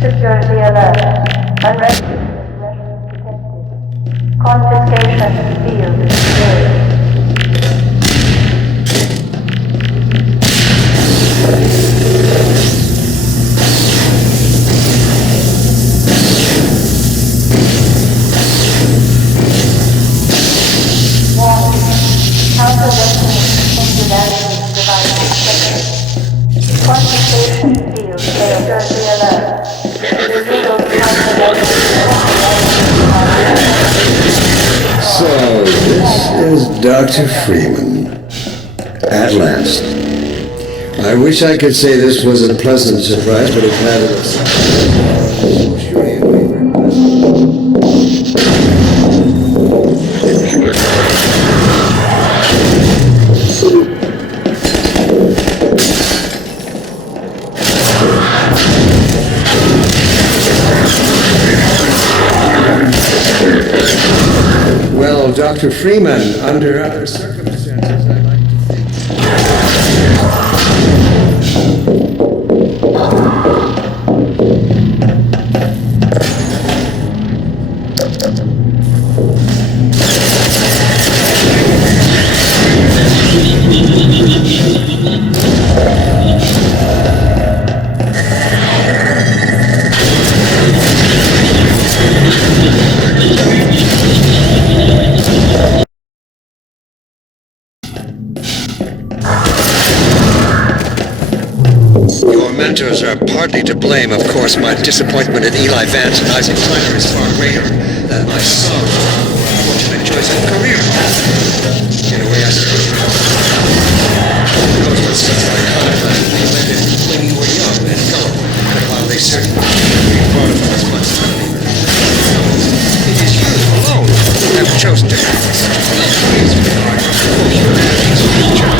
Security alert. Unregistered detected. Confiscation field cleared. Counter-destination device detected. Confiscation field security alert. Illegal So, this is Dr. Freeman. At last. I wish I could say this was a pleasant surprise, but it had its... Sure you agree, very pleasant. Well, Dr. Freeman, under other circumstances, I like to think. Your mentors are partly to blame. Of course, my disappointment in Eli Vance and Isaac Kleiner is far greater than my sorrow for unfortunate choice of career path. In a way, I suppose those were such an iconoclast they landed when you were young and gullible, while they certainly be part of us much money. It is you alone who have chosen to act such a praise for humanity's future.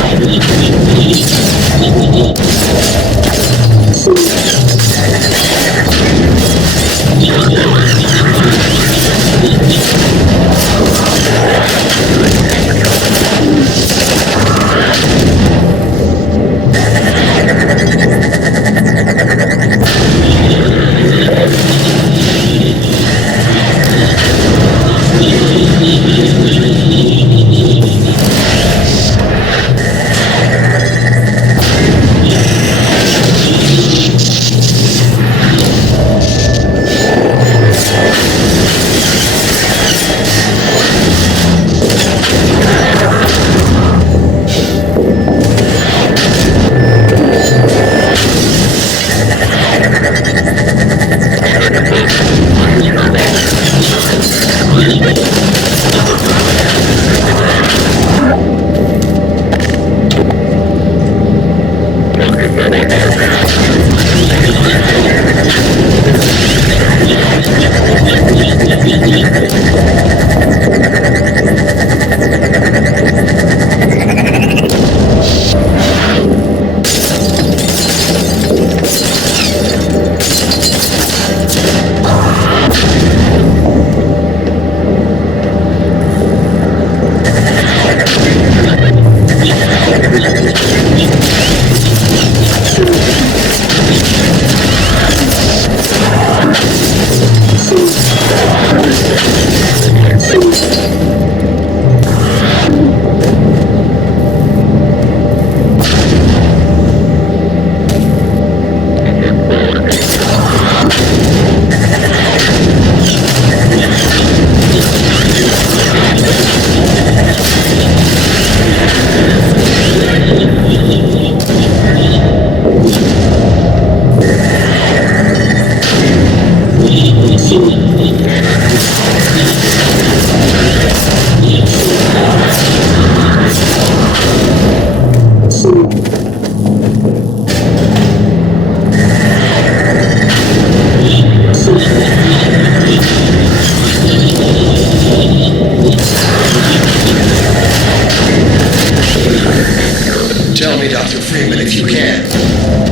Tell me, Dr. Freeman, if you can.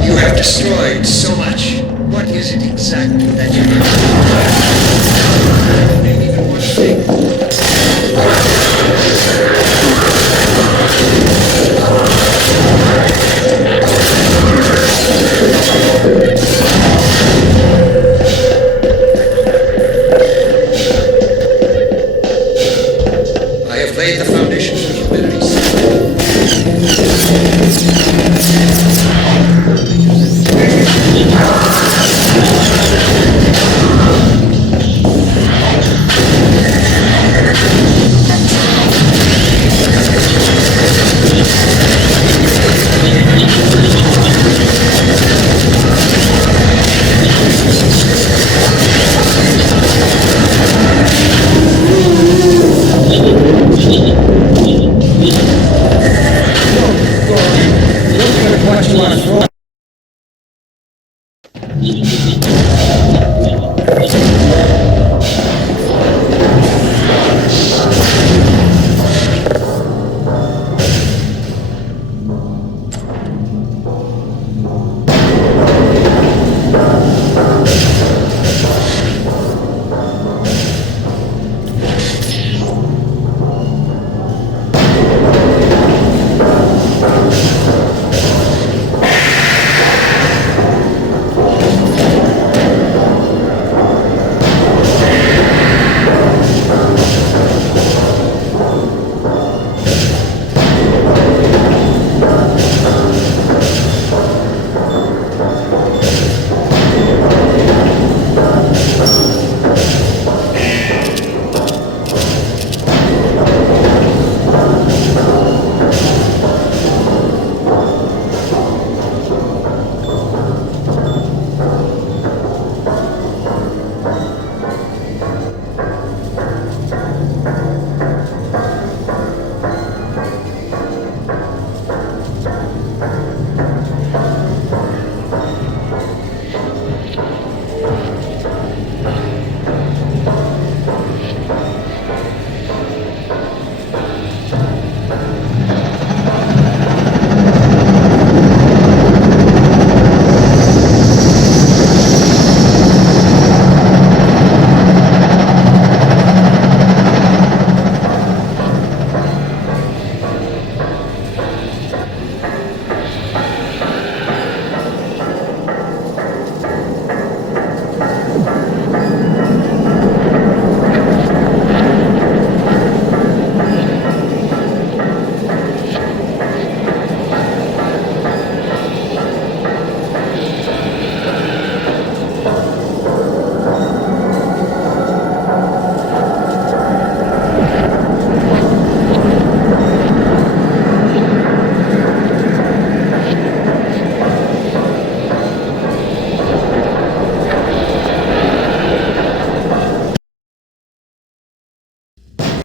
You have destroyed so much. What is it exactly that you have? Maybe even one thing.